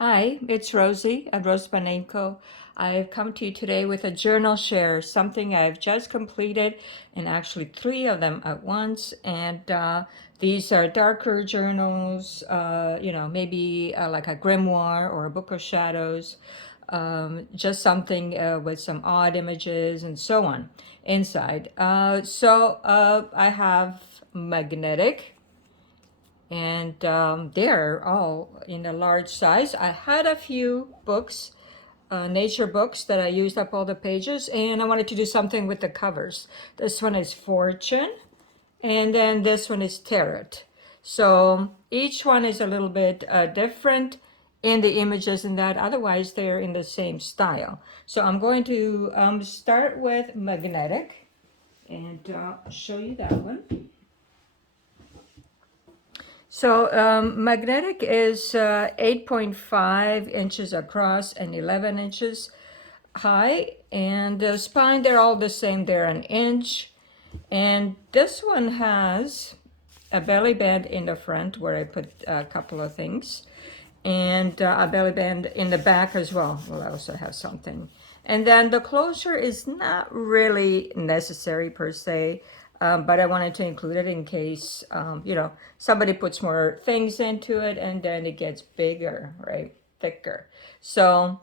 Hi, it's Rosie at RoseByNameCo. I've come to you today with a journal share, something I've just completed, and actually three of them at once. And these are darker journals, maybe like a grimoire or a book of shadows, just something with some odd images and so on inside. I have magnetic and they're all in a large size. I had a few books, nature books, that I used up all the pages, and I wanted to do something with the covers. This one is Fortune, and then this one is Tarot. So each one is a little bit different in the images and that, otherwise they're in the same style. So I'm going to start with Magnetic and show you that one. So magnetic is 8.5 inches across and 11 inches high. And the spine, they're all the same. They're an inch. And this one has a belly band in the front where I put a couple of things. And a belly band in the back as well. Will also have something. And then the closure is not really necessary per se, but I wanted to include it in case, somebody puts more things into it and then it gets bigger, right? Thicker. So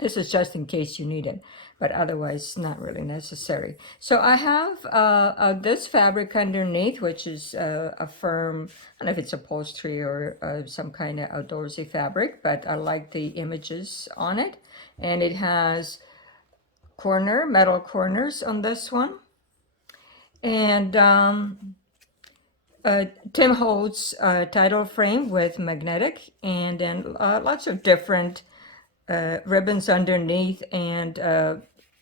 this is just in case you need it, but otherwise not really necessary. So I have this fabric underneath, which is a firm, I don't know if it's upholstery or some kind of outdoorsy fabric, but I like the images on it. And it has metal corners on this one. And Tim Holtz title frame with magnetic, and then lots of different ribbons underneath, and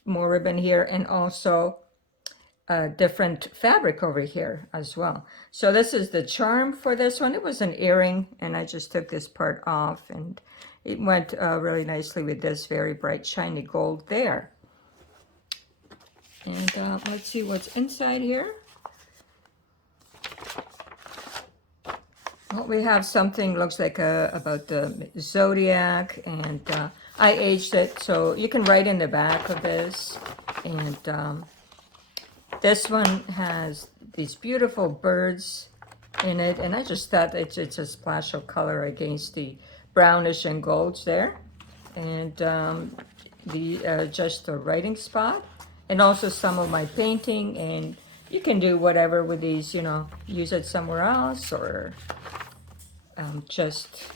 more ribbon here, and also different fabric over here as well. So this is the charm for this one. It was an earring, and I just took this part off, and it went really nicely with this very bright shiny gold there. And let's see what's inside here. Well, we have something looks like about the zodiac, and I aged it, so you can write in the back of this. And this one has these beautiful birds in it, and I just thought it's a splash of color against the brownish and golds there. And just the writing spot, and also some of my painting. And you can do whatever with these, use it somewhere else, or just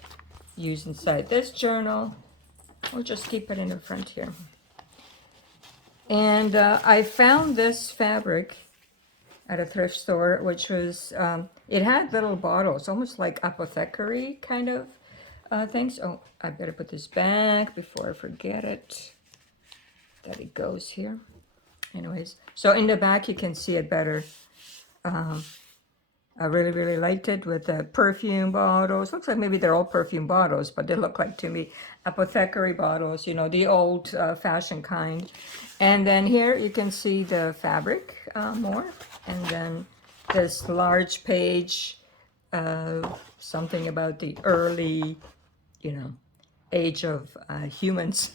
use inside this journal, or just keep it in the front here. And I found this fabric at a thrift store, which was, it had little bottles, almost like apothecary kind of things. Oh, I better put this back before I forget it, that it goes here. Anyways, so in the back you can see it better. I really, really liked it with the perfume bottles. Looks like maybe they're all perfume bottles, but they look like to me apothecary bottles, the old fashioned kind. And then here you can see the fabric more. And then this large page, something about the early, age of humans.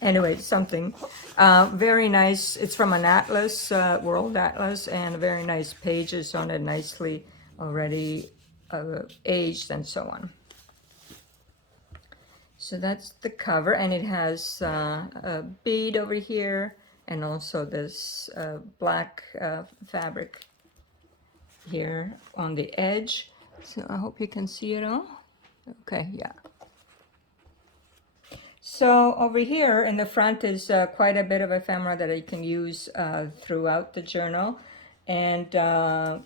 Anyway, something very nice. It's from an atlas, world atlas, and very nice pages on it, nicely already aged and so on. So that's the cover, and it has a bead over here, and also this black fabric here on the edge. So I hope you can see it all. Okay, yeah. So over here in the front is quite a bit of ephemera that I can use throughout the journal. And I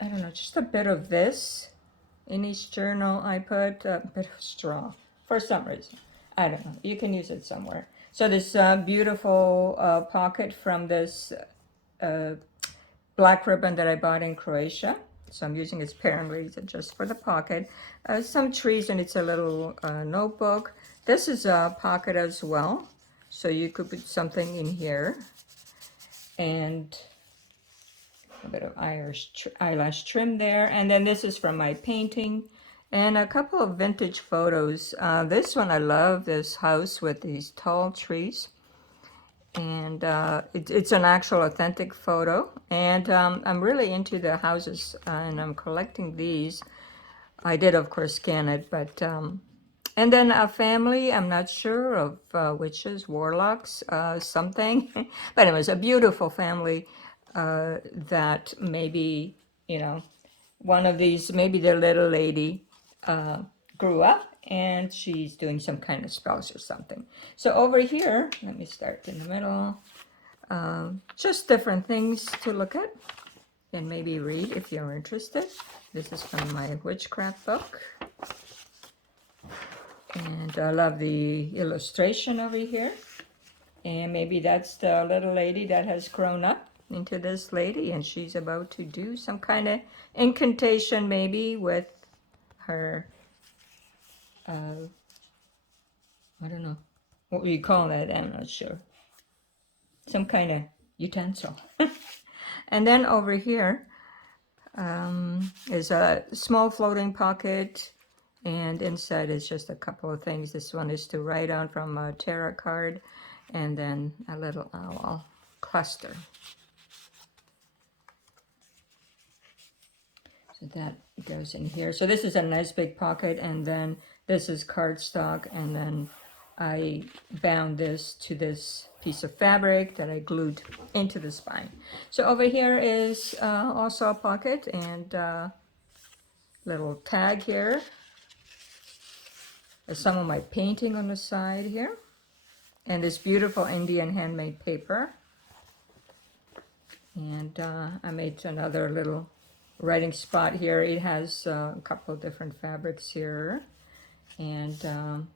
don't know, just a bit of this. In each journal I put a bit of straw for some reason. I don't know, you can use it somewhere. So this beautiful pocket from this black ribbon that I bought in Croatia. So I'm using its parent reason just for the pocket. Some trees, and it's a little notebook. This is a pocket as well, so you could put something in here. And a bit of eyelash trim there. And then this is from my painting. And a couple of vintage photos. This one, I love this house with these tall trees. And it's an actual authentic photo. And I'm really into the houses, and I'm collecting these. I did, of course, scan it, but and then a family, I'm not sure of witches, warlocks, something. But it was a beautiful family that maybe, you know, one of these, maybe the little lady grew up and she's doing some kind of spells or something. So over here, let me start in the middle. Just different things to look at and maybe read if you're interested. This is from my witchcraft book. And I love the illustration over here. And maybe that's the little lady that has grown up into this lady, and she's about to do some kind of incantation maybe with her, I don't know, what we call that, I'm not sure. Some kind of utensil. And then over here is a small floating pocket, and inside is just a couple of things. This one is to write on from a tarot card, and then a little owl cluster. So that goes in here. So this is a nice big pocket, and then this is cardstock, and then I bound this to this piece of fabric that I glued into the spine. So over here is also a pocket and little tag here. There's some of my painting on the side here. And this beautiful Indian handmade paper. And I made another little writing spot here. It has a couple of different fabrics here. And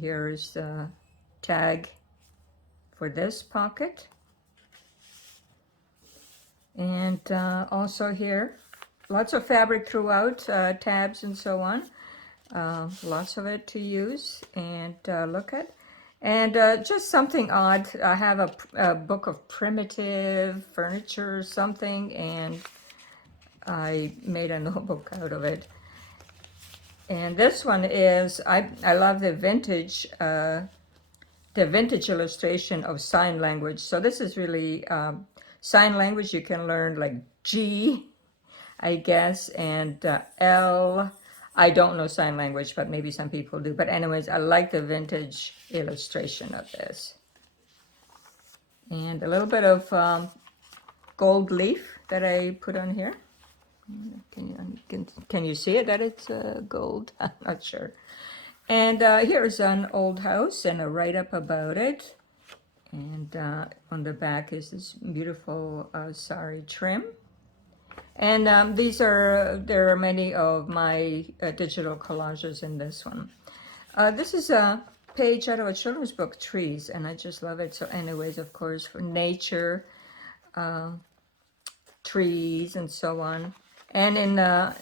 here is the tag for this pocket. And also here, lots of fabric throughout, tabs and so on. Lots of it to use and look at. And just something odd, I have a book of primitive furniture or something, and I made a notebook out of it. And this one is, I love the vintage illustration of sign language. So this is really sign language. You can learn like G, I guess, and L. I don't know sign language, but maybe some people do. But anyways, I like the vintage illustration of this. And a little bit of gold leaf that I put on here. Can you see it, that it's gold? I'm not sure. And here's an old house and a write-up about it. And on the back is this beautiful sari trim. And there are many of my digital collages in this one. This is a page out of a children's book, Trees, and I just love it. So anyways, of course, for nature, trees, and so on. And in the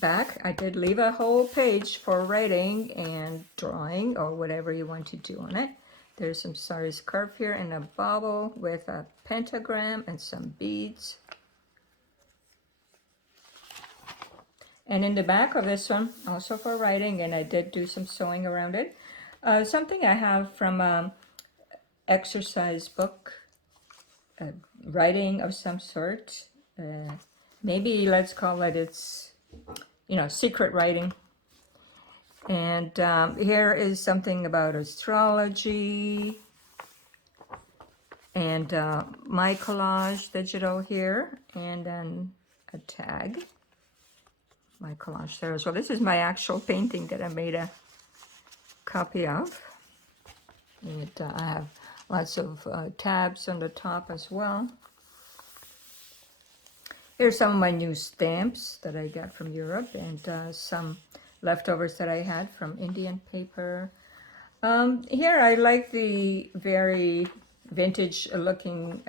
back, I did leave a whole page for writing and drawing, or whatever you want to do on it. There's some sari scarf here and a bauble with a pentagram and some beads. And in the back of this one, also for writing, and I did do some sewing around it. Something I have from an exercise book, writing of some sort. Maybe let's call it, it's, secret writing. And here is something about astrology. And my collage digital here, and then a tag. My collage there. So this is my actual painting that I made a copy of. And I have lots of tabs on the top as well. Here's some of my new stamps that I got from Europe, and some leftovers that I had from Indian paper. Here I like the very vintage looking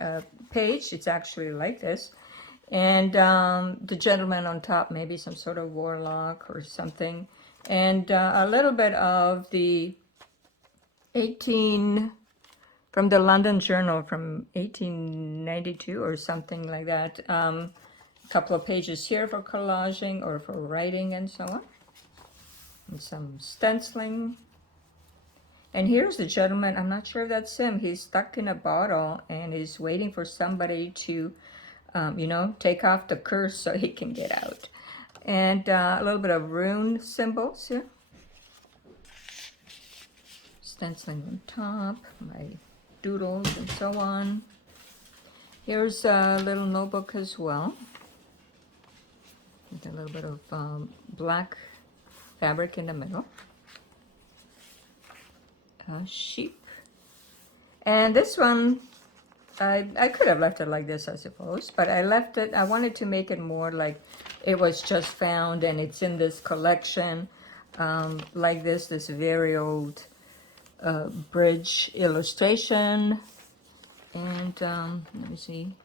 page. It's actually like this. And the gentleman on top, maybe some sort of warlock or something. And a little bit of the from the London Journal from 1892 or something like that. A couple of pages here for collaging or for writing and so on. and some stenciling. And here's the gentleman, I'm not sure if that's him. He's stuck in a bottle and he's waiting for somebody to, you know, take off the curse so he can get out. And a little bit of rune symbols here. Stenciling on top, my doodles and so on. Here's a little notebook as well. With a little bit of black fabric in the middle. Sheep. And this one, I could have left it like this, I suppose, but I left it, I wanted to make it more like it was just found and it's in this collection, like this very old bridge illustration. And let me see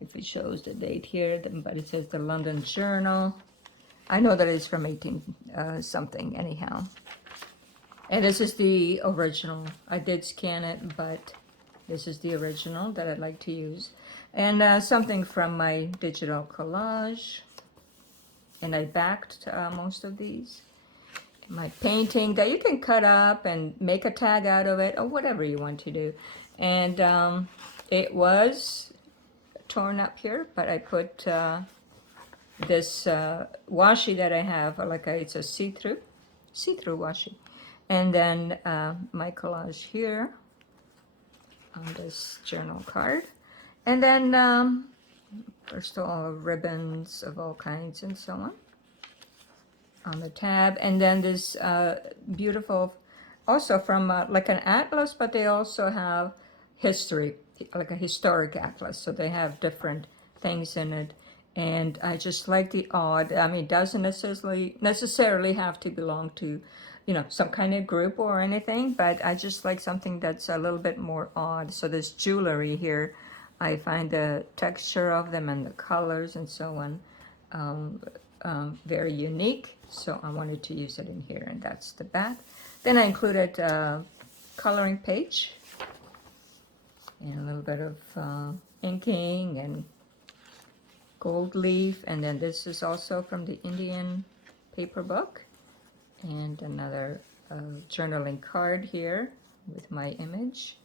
if it shows the date here, but it says the London Journal. I know that it's from 18 something anyhow. And this is the original. I did scan it, but this is the original that I'd like to use. And something from my digital collage. And I backed most of these. My painting that you can cut up and make a tag out of it, or whatever you want to do. And it was torn up here, but I put this washi that I have, it's a see-through washi. And then my collage here on this journal card. And then first of all, ribbons of all kinds and so on the tab. And then this beautiful, also from like an atlas, but they also have history, like a historic atlas. So they have different things in it. And I just like the odd, I mean, it doesn't necessarily have to belong to, you know, some kind of group or anything, but I just like something that's a little bit more odd. So this jewelry here, I find the texture of them and the colors and so on very unique. So I wanted to use it in here, and that's the back. Then I included a coloring page and a little bit of inking and gold leaf. And then this is also from the Indian paper book. And another journaling card here with my image.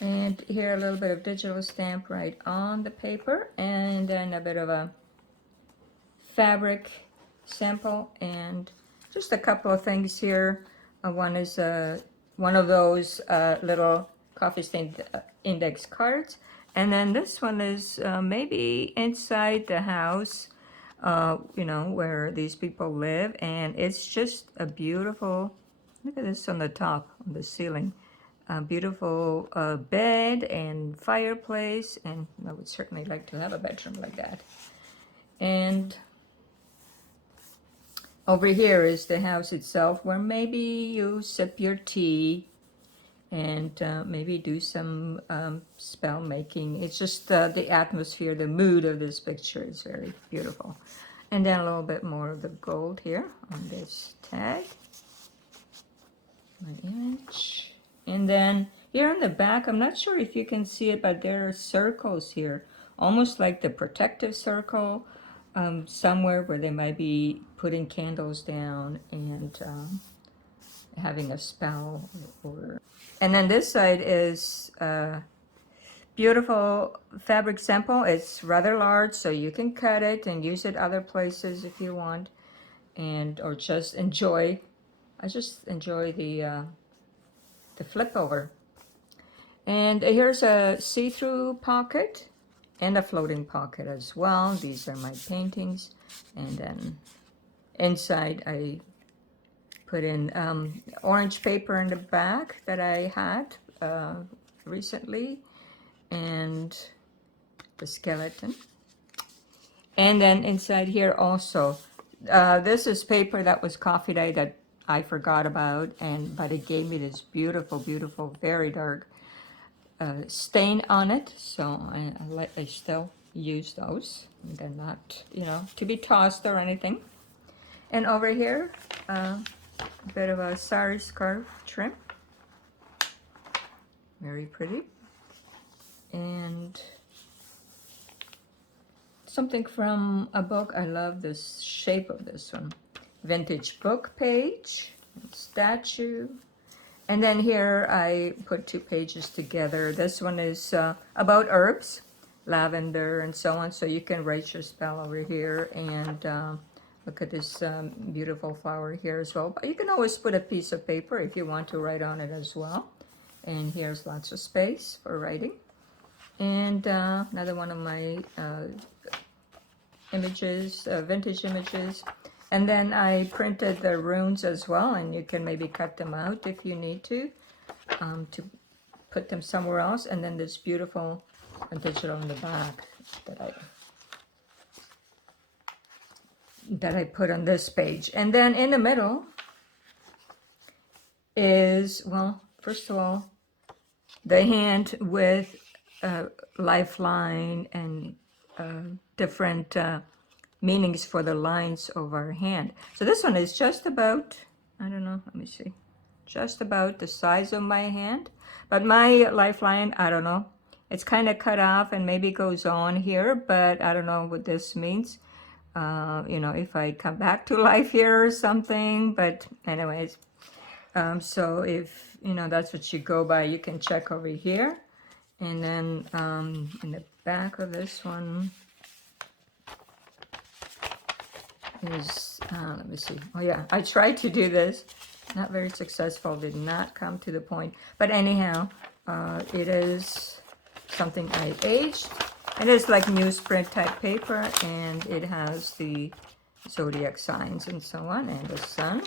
And here a little bit of digital stamp right on the paper. And then a bit of a fabric sample. And just a couple of things here. One is one of those little coffee stain index cards. And then this one is maybe inside the house. You know, where these people live, and it's just a beautiful, look at this on the top, on the ceiling, a beautiful bed and fireplace, and I would certainly like to have a bedroom like that. And over here is the house itself, where maybe you sip your tea and maybe do some spell making. It's just the atmosphere, the mood of this picture is very beautiful. And then a little bit more of the gold here on this tag, my image. And then here in the back, I'm not sure if you can see it, but there are circles here, almost like the protective circle, somewhere where they might be putting candles down and having a spell. And then this side is beautiful fabric sample. It's rather large, so you can cut it and use it other places if you want, and or just enjoy. I just enjoy the flip over. And here's a see-through pocket and a floating pocket as well. These are my paintings, and then inside I put in orange paper in the back that I had recently, and the skeleton. And then inside here also, this is paper that was coffee dye that I forgot about, but it gave me this beautiful, beautiful, very dark stain on it. So I still use those. They're not, you know, to be tossed or anything. And over here, a bit of a sari scarf trim. Very pretty. And something from a book. I love this shape of this one. vintage book page, statue. And then here I put 2 pages together. This one is about herbs, lavender and so on. So you can write your spell over here and look at this beautiful flower here as well. But you can always put a piece of paper if you want to write on it as well. And here's lots of space for writing. And another one of my images, vintage images. And then I printed the runes as well, and you can maybe cut them out if you need to put them somewhere else. And then this beautiful digital in the back that I put on this page. And then in the middle is, well, first of all, the hand with a lifeline and different meanings for the lines of our hand. So this one is just about, I don't know, let me see, just about the size of my hand. But my lifeline, I don't know, it's kind of cut off and maybe goes on here, but I don't know what this means. You know, if I come back to life here or something, but anyways, so if, you know, that's what you go by, you can check over here. And then in the back of this one is, let me see. Oh yeah, I tried to do this. Not very successful, did not come to the point. But anyhow, it is something I aged. And it's like newsprint type paper, and it has the zodiac signs and so on, and the sun.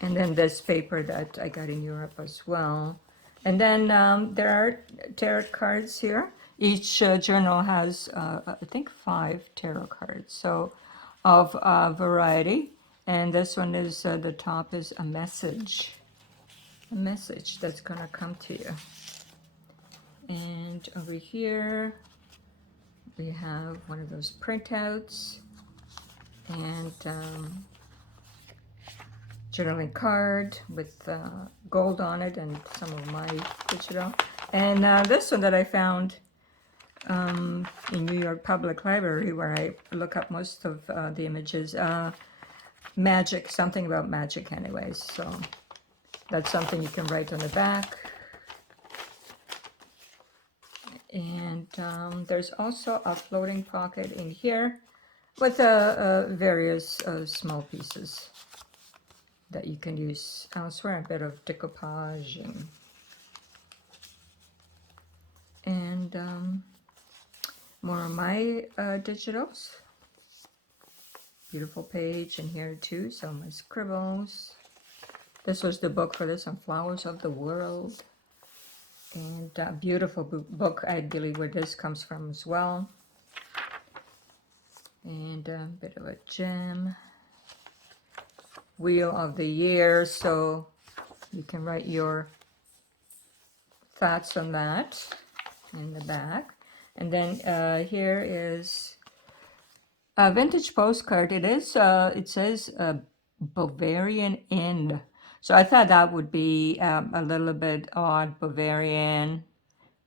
And then this paper that I got in Europe as well. And then there are tarot cards here. Each journal has, I think, 5 tarot cards, so of variety. And this one is, the top is a message that's going to come to you. And over here, we have one of those printouts and journaling card with gold on it and some of my digital. And this one that I found in New York Public Library, where I look up most of the images, magic, something about magic anyways. So that's something you can write on the back. And there's also a floating pocket in here with various small pieces that you can use elsewhere, a bit of decoupaging. And more of my digitals. Beautiful page in here too, some of my scribbles. This was the book for this on Flowers of the World. And beautiful book, I believe, where this comes from as well. And a bit of a gem. Wheel of the Year, so you can write your thoughts on that in the back. And then here is a vintage postcard. It is, it says Bavarian Inn. So I thought that would be a little bit odd, Bavarian,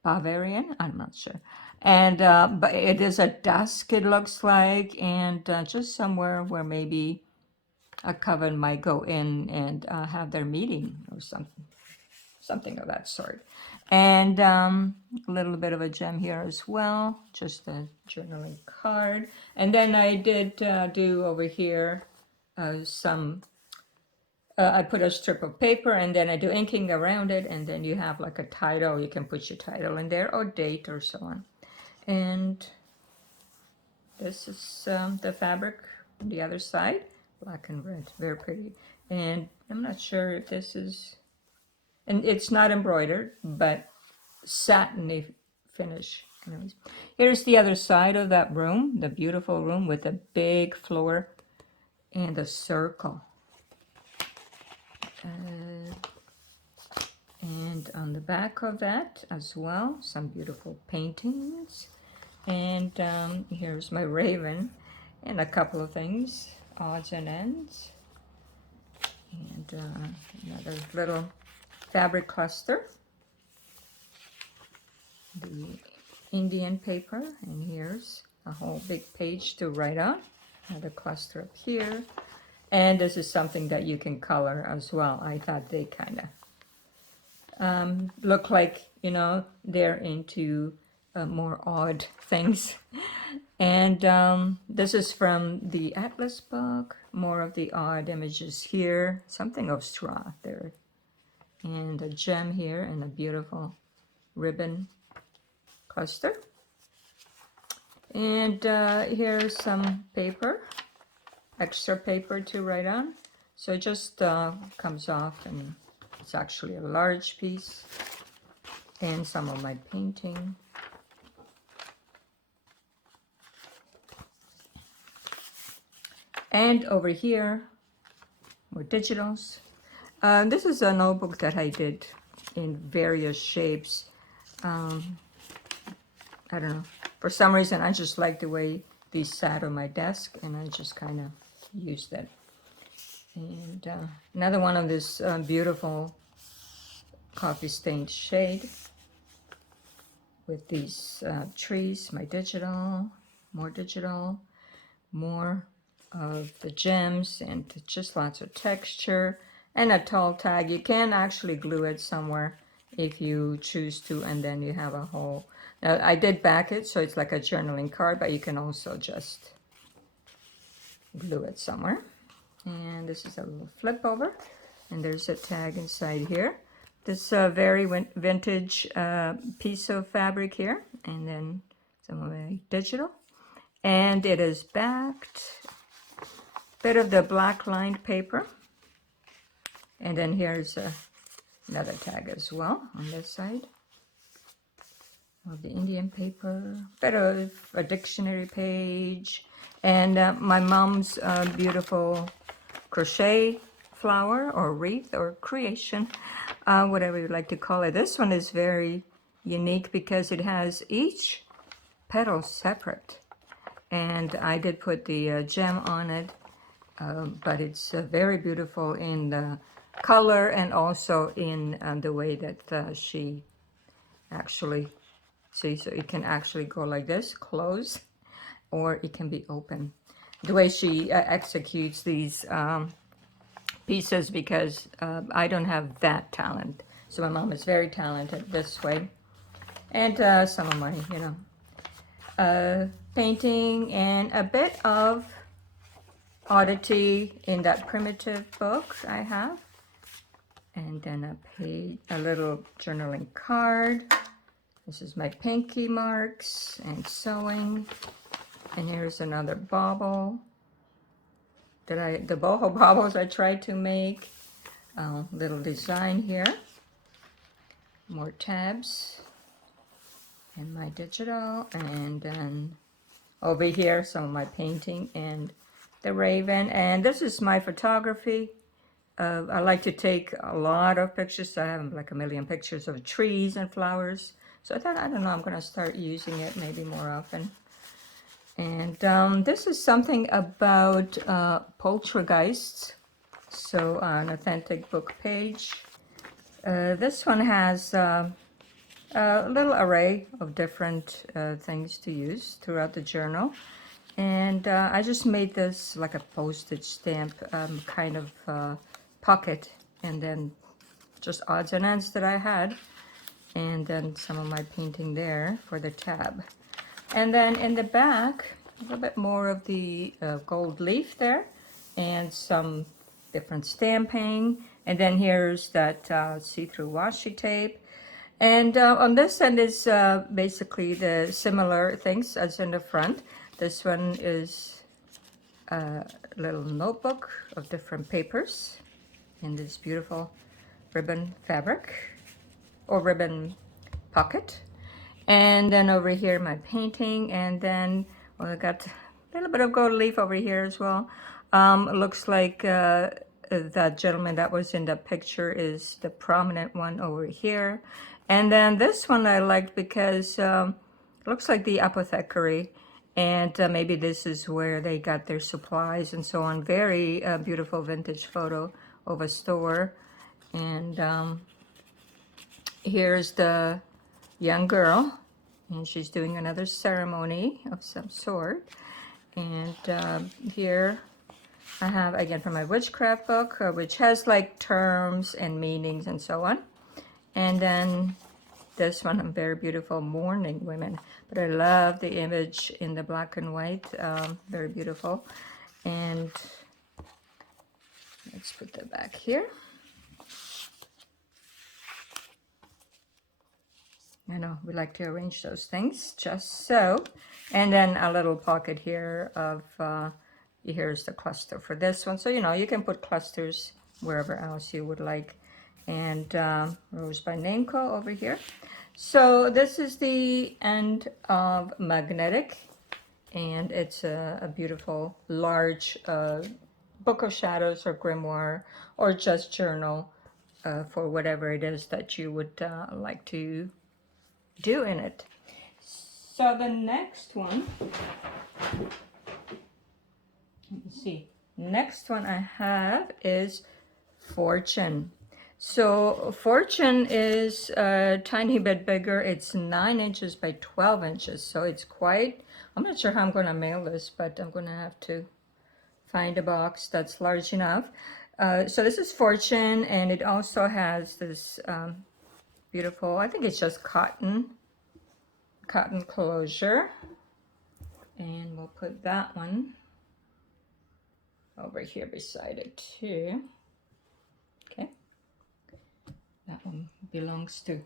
I'm not sure. And, but it is at dusk, it looks like, and just somewhere where maybe a coven might go in and have their meeting or something of that sort. And a little bit of a gem here as well, just a journaling card. And then I did do over here some, I put a strip of paper and then I do inking around it, and then you have like a title. You can put your title in there or date or so on. And this is the fabric on the other side. Black and red, very pretty. And I'm not sure if this is, and it's not embroidered, but satiny finish. Anyways, here's the other side of that room, the beautiful room with a big floor and a circle. And on the back of that as well, some beautiful paintings. And here's my raven and a couple of things. Odds and ends, and another little fabric cluster, the Indian paper, and here's a whole big page to write on. Another cluster up here. And this is something that you can color as well. I thought they kind of look like, you know, they're into more odd things. And this is from the Atlas book. More of the odd images here. Something of straw there. And a gem here and a beautiful ribbon cluster. And here's some paper, extra paper to write on. So it just comes off, and it's actually a large piece. And some of my painting. And over here, more digitals. This is a notebook that I did in various shapes. I don't know. For some reason, I just like the way these sat on my desk, and I just kind of used it. And another one of this beautiful coffee stained shade with these trees, my digital, more of the gems, and just lots of texture, and a tall tag. You can actually glue it somewhere if you choose to, and then you have a whole. Now, I did back it, so it's like a journaling card, but you can also just glue it somewhere. And this is a little flip over, and there's a tag inside here. This very vintage piece of fabric here, and then some of my digital. And it is backed, bit of the black lined paper. And then here's another tag as well on this side of the Indian paper, bit of a dictionary page, and my mom's beautiful crochet flower or wreath or creation, whatever you like to call it. This one is very unique because it has each petal separate, and I did put the gem on it, but it's very beautiful in the color and also in the way that she actually, see, so it can actually go like this, close, or it can be open. The way she executes these pieces, because I don't have that talent. So my mom is very talented this way. And some of my, you know, painting, and a bit of oddity in that primitive book I have. And then a little journaling card. This is my pinky marks and sewing. And here's another bauble that the boho baubles I tried to make. Little design here. More tabs. And my digital. And then over here, some of my painting and the raven. And this is my photography. I like to take a lot of pictures. I have like a million pictures of trees and flowers. So I thought, I don't know, I'm going to start using it maybe more often. And this is something about poltergeists. So an authentic book page. This one has a little array of different things to use throughout the journal. And I just made this like a postage stamp kind of pocket, and then just odds and ends that I had, and then some of my painting there for the tab. And then in the back, a little bit more of the gold leaf there, and some different stamping. And then here's that see-through washi tape. And on this end is basically the similar things as in the front. This one is a little notebook of different papers in this beautiful ribbon fabric or ribbon pocket. And then over here my painting, and then I got a little bit of gold leaf over here as well. It looks like that gentleman that was in the picture is the prominent one over here. And then this one I liked because it looks like the apothecary, and maybe this is where they got their supplies and so on. Very beautiful vintage photo of a store. And here's the young girl and she's doing another ceremony of some sort. And here I have, again, from my witchcraft book, which has like terms and meanings and so on. And then this one, very beautiful, Mourning Women. But I love the image in the black and white, very beautiful. And let's put that back here. I know, we like to arrange those things, just so. And then a little pocket here of, here's the cluster for this one. So, you know, you can put clusters wherever else you would like. And RoseByNameCo over here. So this is the end of Magnetic. And it's a beautiful, large book of shadows or grimoire or just journal for whatever it is that you would like to do in it. So the next one, let me see, next one I have is Fortune. So Fortune is a tiny bit bigger. It's 9 inches by 12 inches. So it's quite, I'm not sure how I'm going to mail this, but I'm going to have to find a box that's large enough. So this is Fortune, and it also has this beautiful, I think it's just cotton closure. And we'll put that one over here beside it too. Okay. That one belongs to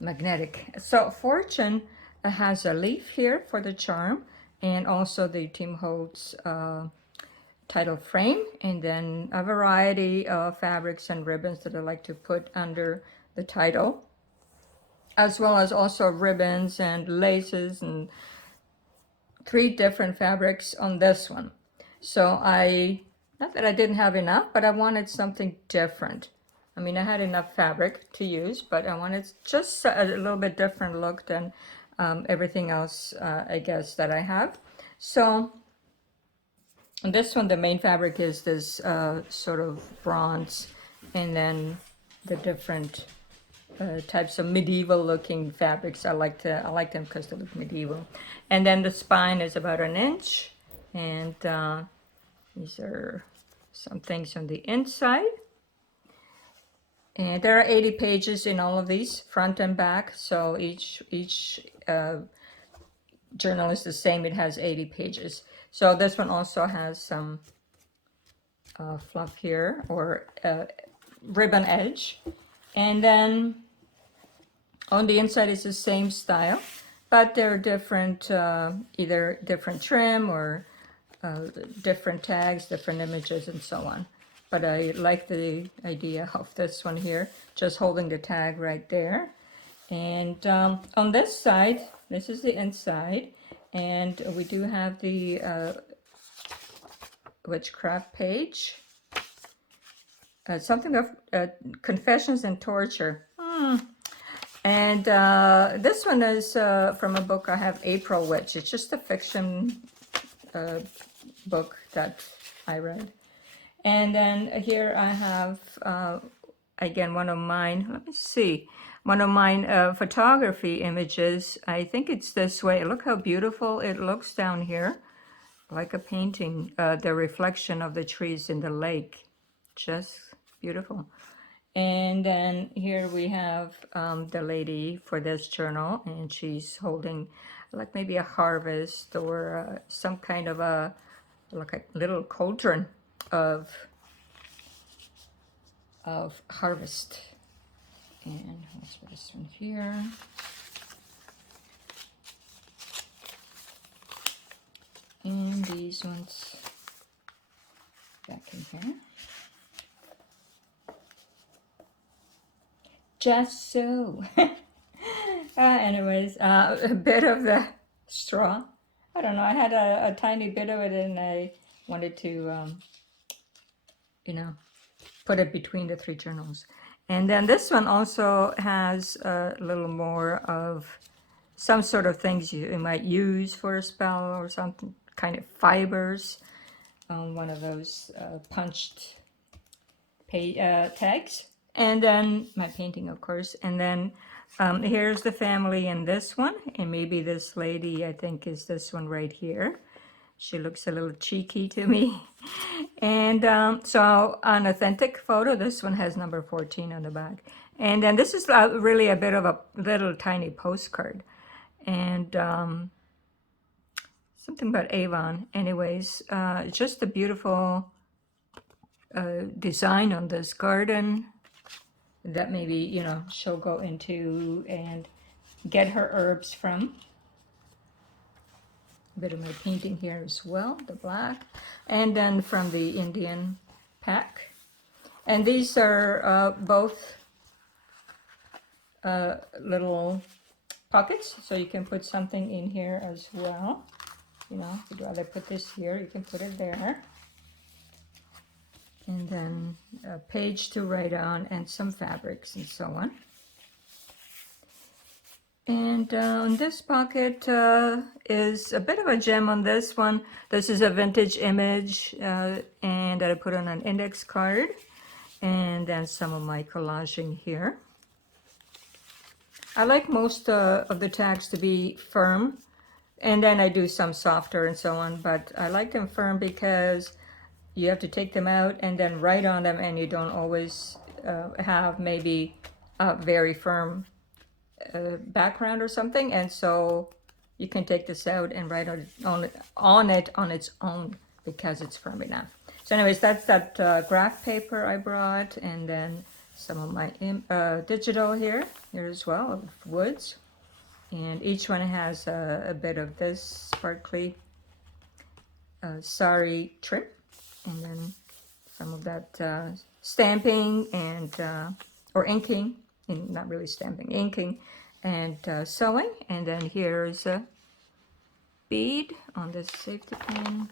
Magnetic. So Fortune has a leaf here for the charm, and also the Tim Holtz title frame, and then a variety of fabrics and ribbons that I like to put under the title, as well as also ribbons and laces and 3 different fabrics on this one. So not that I didn't have enough, but I wanted something different. I mean, I had enough fabric to use, but I wanted just a little bit different look than everything else, I guess, that I have. So this one, the main fabric is this sort of bronze, and then the different types of medieval looking fabrics. I like them because they look medieval. And then the spine is about 1 inch, and these are some things on the inside. And there are 80 pages in all of these, front and back. So each journal is the same. It has 80 pages. So this one also has some fluff here, or ribbon edge. And then on the inside is the same style, but there are different, either different trim or different tags, different images, and so on. But I like the idea of this one here, just holding the tag right there. And on this side, this is the inside, and we do have the witchcraft page. Something of Confessions and Torture. And this one is from a book I have, April Witch. It's just a fiction book that I read. And then here I have, again, one of mine, let me see, one of mine photography images. I think it's this way. Look how beautiful it looks down here, like a painting, the reflection of the trees in the lake. Just beautiful. And then here we have the lady for this journal, and she's holding like maybe a harvest or some kind of like a little cauldron of harvest. And let's put this one here. And these ones back in here. Just so. Anyways, a bit of the straw. I don't know, I had a tiny bit of it, and I wanted to, you know, put it between the 3 journals. And then this one also has a little more of some sort of things you might use for a spell, or something, kind of fibers on one of those punched tags. And then my painting, of course, and then Here's the family in this one, and maybe this lady, I think, is this one right here. She looks a little cheeky to me. And so an authentic photo, this one has number 14 on the back. And then this is really a bit of a little tiny postcard. And something about Avon. Anyways, just a beautiful design on this garden that maybe, you know, she'll go into and get her herbs from. A bit of my painting here as well, the black. And then from the Indian pack. And these are both little pockets, so you can put something in here as well. You know, if you'd rather put this here, you can put it there. And then a page to write on and some fabrics and so on. And this pocket is a bit of a gem on this one. This is a vintage image and I put on an index card. And then some of my collaging here. I like most of the tags to be firm. And then I do some softer and so on. But I like them firm because you have to take them out and then write on them, and you don't always have maybe a very firm background or something, and so you can take this out and write on its own because it's firm enough. So anyways, that's that graph paper I brought, and then some of my digital here as well of woods, and each one has a bit of this sparkly sari trim. And then some of that stamping and or inking, and not really stamping, inking and sewing. And then here's a bead on this safety pin,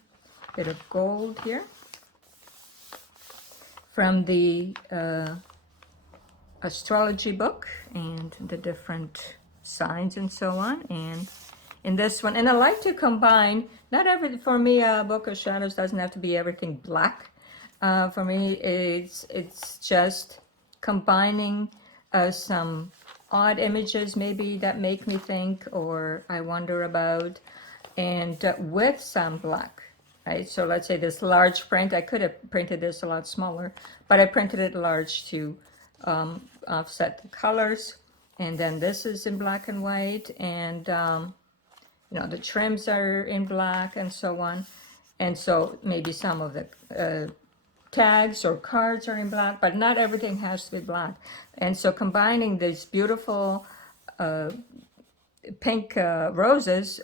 bit of gold here from the astrology book and the different signs and so on. And in this one, and I like to combine, not every, for me a book of shadows doesn't have to be everything black. For me it's just combining some odd images maybe that make me think or I wonder about, and with some black, right? So let's say this large print, I could have printed this a lot smaller, but I printed it large to offset the colors. And then this is in black and white, and you know, the trims are in black and so on. And so maybe some of the tags or cards are in black, but not everything has to be black. And so combining these beautiful pink roses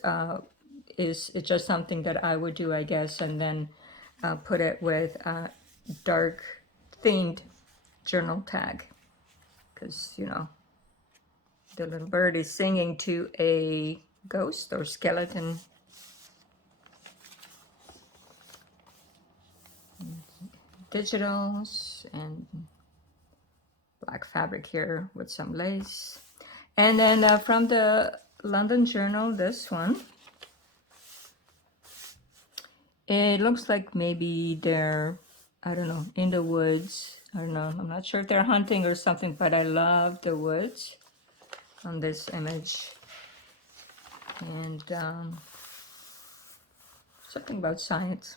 is just something that I would do, I guess, and then put it with a dark themed journal tag. Because, you know, the little bird is singing to a ghost or skeleton. Digitals and black fabric here with some lace. And then from the London Journal, this one. It looks like maybe they're, I don't know, in the woods. I don't know, I'm not sure if they're hunting or something, but I love the woods on this image. And something about science.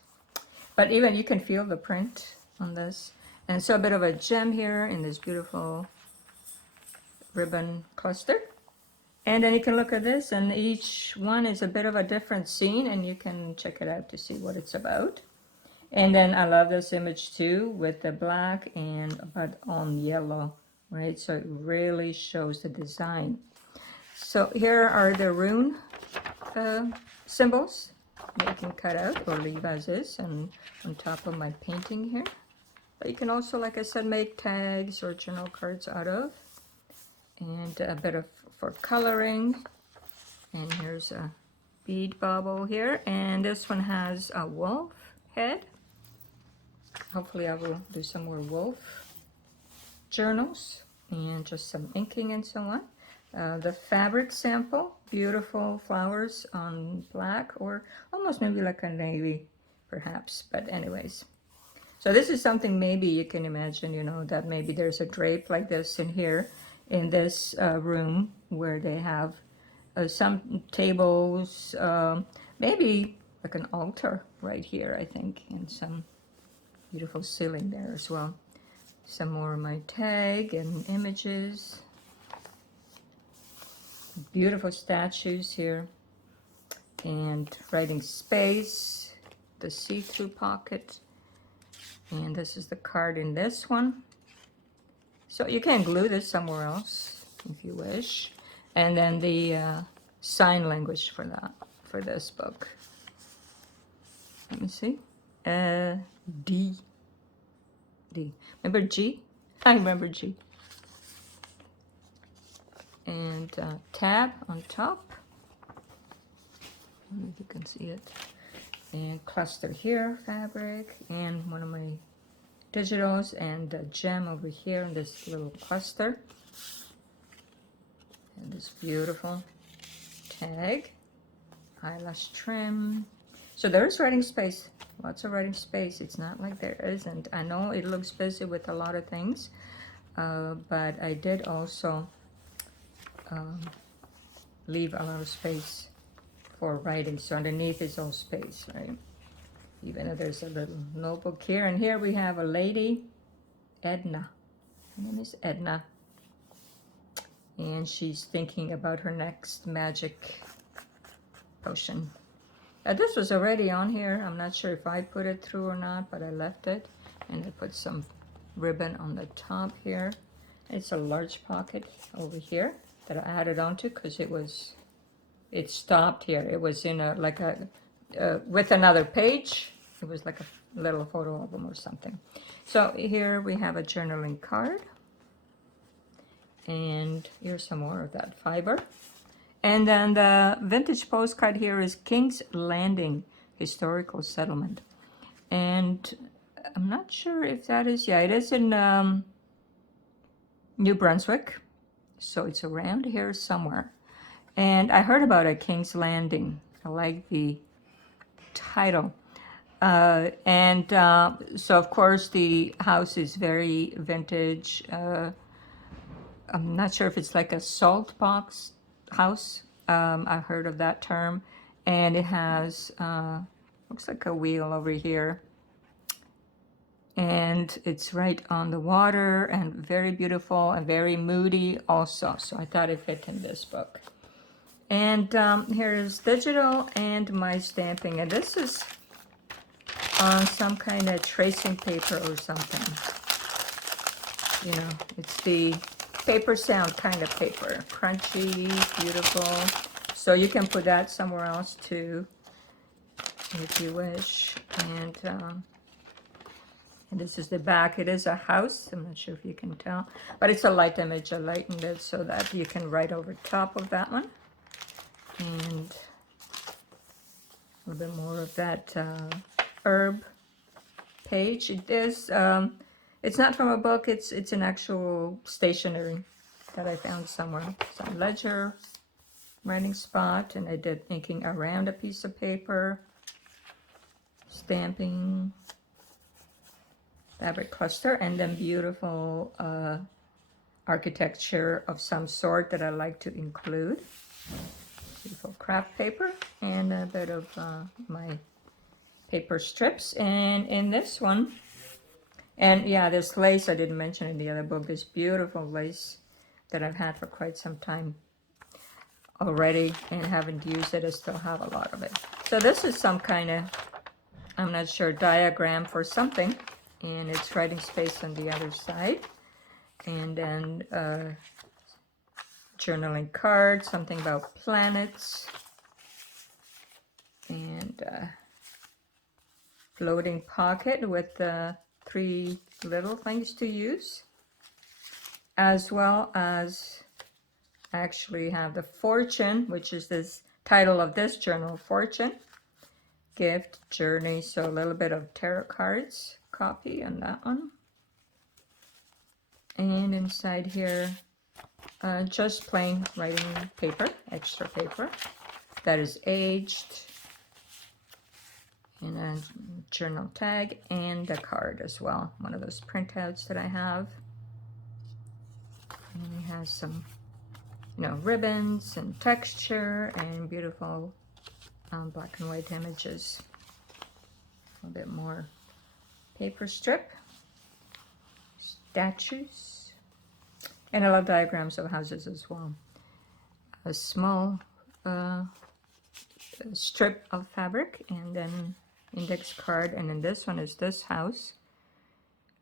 But even you can feel the print on this. And so a bit of a gem here in this beautiful ribbon cluster. And then you can look at this, and each one is a bit of a different scene, and you can check it out to see what it's about. And then I love this image too, with the black and but on yellow, right? So it really shows the design. So here are the rune symbols that you can cut out or leave as is, and on top of my painting here. But you can also, like I said, make tags or journal cards out of. And a bit of for coloring. And here's a bead bauble here. And this one has a wolf head. Hopefully I will do some more wolf journals and just some inking and so on. The fabric sample, beautiful flowers on black, or almost maybe like a navy perhaps, but anyways. So this is something maybe you can imagine, you know, that maybe there's a drape like this in here, in this room where they have some tables, maybe like an altar right here, I think, and some beautiful ceiling there as well. Some more of my tag and images. Beautiful statues here. And writing space, the see-through pocket. And this is the card in this one. So you can glue this somewhere else if you wish. And then the sign language for that, for this book. Let me see. D. D. Remember G? I remember G. And tab on top. I don't know if you can see it. And cluster here, fabric, and one of my digitals, and a gem over here in this little cluster. And this beautiful tag, eyelash trim. So there's writing space, lots of writing space. It's not like there isn't. I know it looks busy with a lot of things, but I did also leave a lot of space for writing. So underneath is all space, right? Even though there's a little notebook here. And here we have a lady, Edna. Her name is Edna. And she's thinking about her next magic potion. This was already on here. I'm not sure if I put it through or not, but I left it. And I put some ribbon on the top here. It's a large pocket over here that I added onto because it stopped here. It was in a, like a, with another page. It was like a little photo album or something. So here we have a journaling card. And here's some more of that fiber. And then the vintage postcard here is King's Landing Historical Settlement. And I'm not sure if that is, yeah, it is in New Brunswick. So it's around here somewhere. And I heard about a King's Landing. I like the title. So of course the house is very vintage. I'm not sure if it's like a salt box house. I heard of that term. And it has, looks like a wheel over here. And it's right on the water and very beautiful and very moody also. So I thought it fit in this book. And here's digital and my stamping. And this is on some kind of tracing paper or something. You know, it's the paper sound kind of paper. Crunchy, beautiful. So you can put that somewhere else too, if you wish. And this is the back. It is a house. I'm not sure if you can tell. But it's a light image. I lightened it so that you can write over top of that one. And a little bit more of that herb page. It is, it's not from a book, it's an actual stationery that I found somewhere. Some ledger, writing spot, and I did inking around a piece of paper, stamping, fabric cluster, and then beautiful architecture of some sort that I like to include. Beautiful craft paper and a bit of my paper strips. And in this one, and yeah, this lace I didn't mention in the other book, this beautiful lace that I've had for quite some time already and haven't used it. I still have a lot of it. So this is some kind of, I'm not sure, diagram for something, and it's writing space on the other side. And then journaling card, something about planets, and floating pocket with the 3 little things to use, as well as I actually have the fortune, which is this title of this journal, Fortune, gift, journey, so a little bit of tarot cards copy on that one. And inside here, just plain writing paper, extra paper that is aged, and a journal tag and a card as well, one of those printouts that I have. And it has some, you know, ribbons and texture and beautiful black and white images. A little bit more paper strip, statues, and I love diagrams of houses as well. A small strip of fabric, and then index card, and then this one is this house.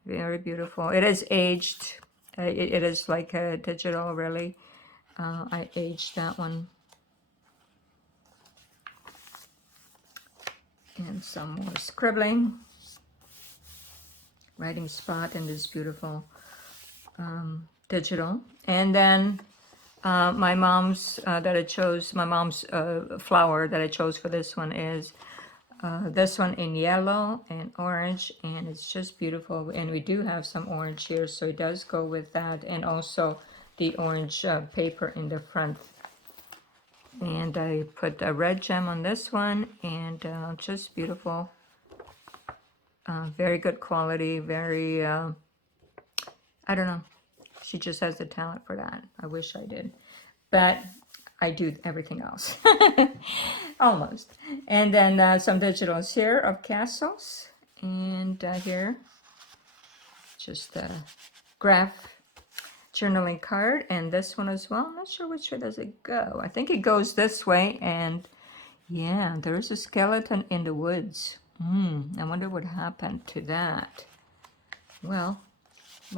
Very beautiful. It is aged. It is like a digital, really. I aged that one. And some more scribbling. Writing spot in this beautiful digital. And then my mom's my mom's flower that I chose for this one is this one in yellow and orange, and it's just beautiful. And we do have some orange here, so it does go with that, and also the orange paper in the front. And I put a red gem on this one, and just beautiful. Very good quality, very, I don't know. She just has the talent for that. I wish I did. But I do everything else. Almost. And then some digitals here of castles. And here, just a graph journaling card. And this one as well. I'm not sure which way does it go. I think it goes this way. And yeah, there's a skeleton in the woods. I wonder what happened to that. Well,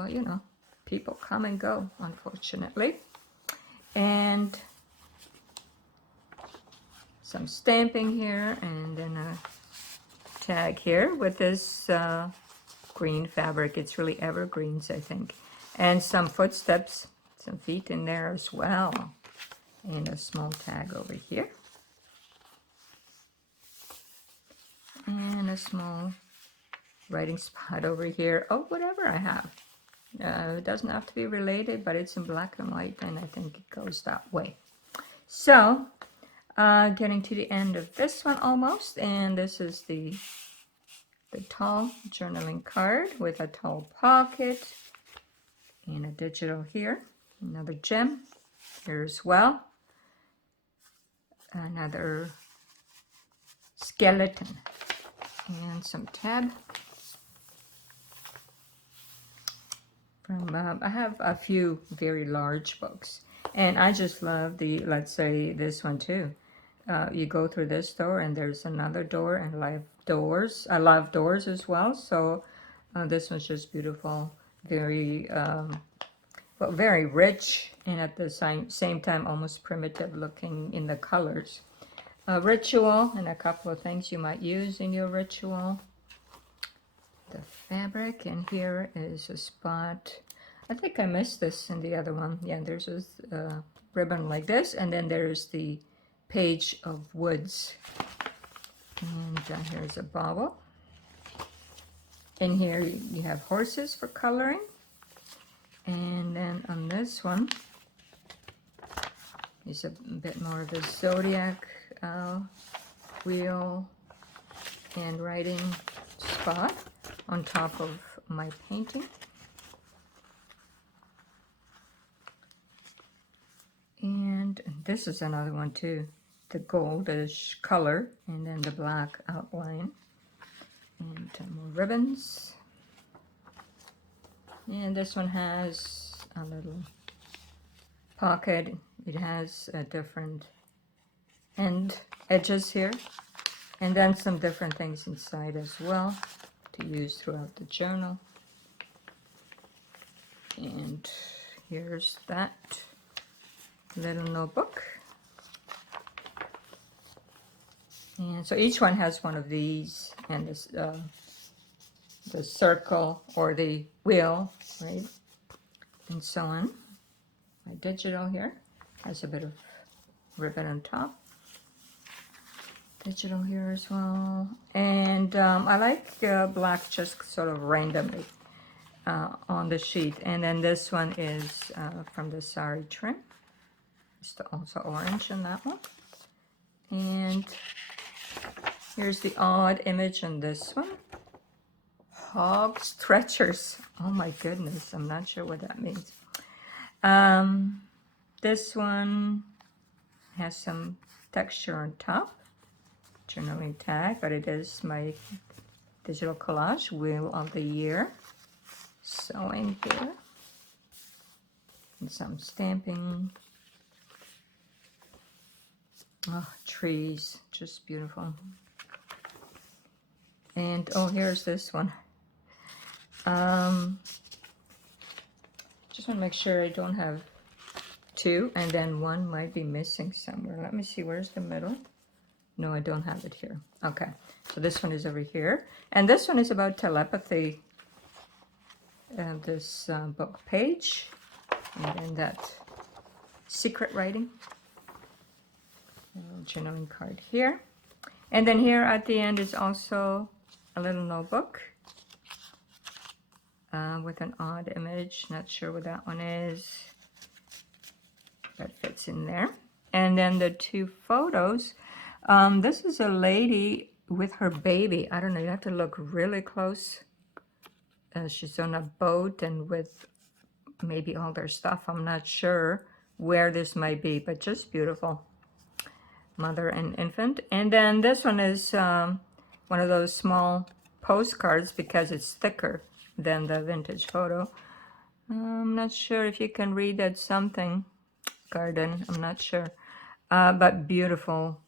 you know, people come and go, unfortunately. And some stamping here, and then a tag here with this green fabric. It's really evergreens, I think. And some footsteps, some feet in there as well. And a small tag over here. And a small writing spot over here. Oh, whatever I have. It doesn't have to be related, but it's in black and white, and I think it goes that way. So, getting to the end of this one almost, and this is the tall journaling card with a tall pocket and a digital here. Another gem here as well. Another skeleton and some tab. I have a few very large books, and I just love let's say this one too. You go through this door, and there's another door, and I love doors as well. So this one's just beautiful, very very rich, and at the same time almost primitive looking in the colors. Ritual, and a couple of things you might use in your ritual. The fabric, and here is a spot. I think I missed this in the other one. Yeah, there's a ribbon like this, and then there's the page of woods. And here's a bauble. In here you have horses for coloring. And then on this one is a bit more of a zodiac wheel and writing spot on top of my painting. And this is another one too. The goldish color, and then the black outline. And more ribbons. And this one has a little pocket. It has a different edges here. And then some different things inside as well to use throughout the journal. And here's that little notebook. And so each one has one of these, and this the circle or the wheel, right? And so on. My digital here has a bit of ribbon on top. Digital here as well. And I like black just sort of randomly on the sheet. And then this one is from the sari trim. It's also orange in that one. And here's the odd image on this one. Hog stretchers. Oh my goodness, I'm not sure what that means. This one has some texture on top, journaling tag, but it is my digital collage wheel of the year. Sewing here. And some stamping. Oh, trees, just beautiful. And oh, here's this one. Just want to make sure I don't have two, and then one might be missing somewhere. Let me see, where's the middle? No, I don't have it here. Okay, so this one is over here. And this one is about telepathy. This book page, and then that secret writing. Journaling card here. And then here at the end is also a little notebook with an odd image. Not sure what that one is. That fits in there. And then the two photos. This is a lady with her baby. I don't know, you have to look really close. She's on a boat and with maybe all their stuff. I'm not sure where this might be, but just beautiful. Mother and infant. And then this one is one of those small postcards because it's thicker than the vintage photo. I'm not sure if you can read that something. Garden, I'm not sure. But beautiful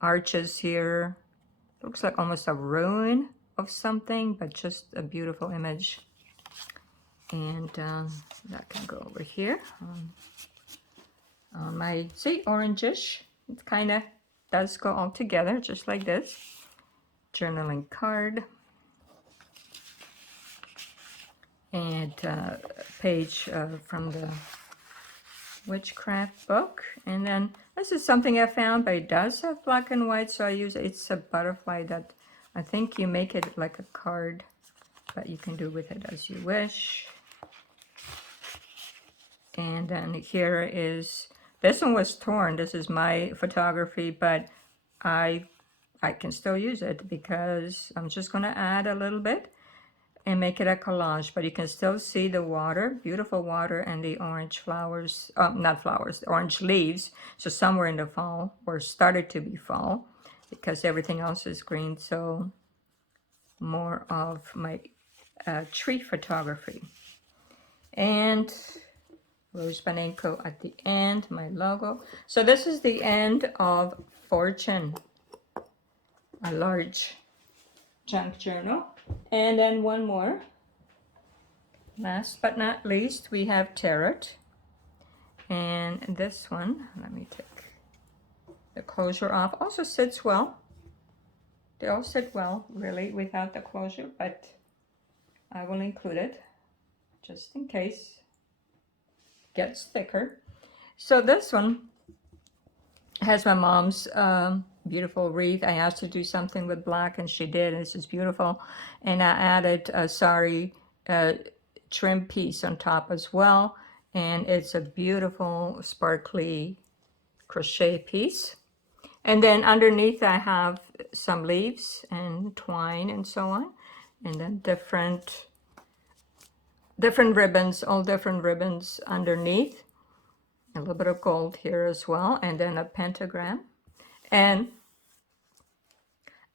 arches here. Looks like almost a ruin of something, but just a beautiful image. And that can go over here on my, see, orangish. It kind of does go all together, just like this. Journaling card. And a page from the witchcraft book. And then this is something I found, but it does have black and white, so I use it. It's a butterfly that I think you make it like a card, but you can do with it as you wish. And then here is, this one was torn. This is my photography, but I can still use it because I'm just going to add a little bit and make it a collage, but you can still see the water, beautiful water, and the orange flowers, not flowers, the orange leaves. So somewhere in the fall, or started to be fall, because everything else is green. So more of my tree photography. And RoseByNameCo at the end, my logo. So this is the end of Fortune, a large junk journal. And then one more. Last but not least, we have Tarot. And this one, let me take the closure off. Also sits well. They all sit well, really, without the closure, but I will include it just in case it gets thicker. So this one has my mom's beautiful wreath. I asked her to do something with black, and she did, and this is beautiful. And I added a sari trim piece on top as well, and it's a beautiful sparkly crochet piece. And then underneath I have some leaves and twine and so on, and then different ribbons, all different ribbons underneath. A little bit of gold here as well, and then a pentagram. And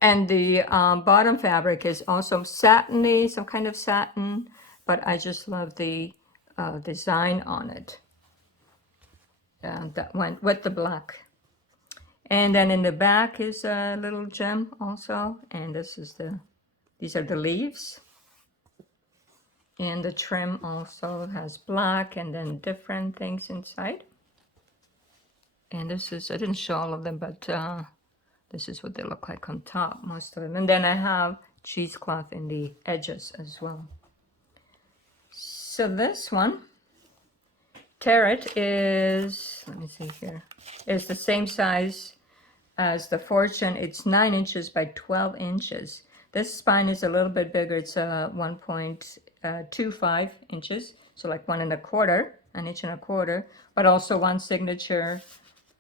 the bottom fabric is also satiny, some kind of satin, but I just love the design on it. That went with the black. And then in the back is a little gem also, and these are the leaves. And the trim also has black and then different things inside. And this is, I didn't show all of them, but this is what they look like on top, most of them. And then I have cheesecloth in the edges as well. So this one, Tarot, is, let me see here, is the same size as the Fortune. It's 9 inches by 12 inches. This spine is a little bit bigger. It's 1.25 inches, so like 1 1/4, an inch and a quarter, but also one signature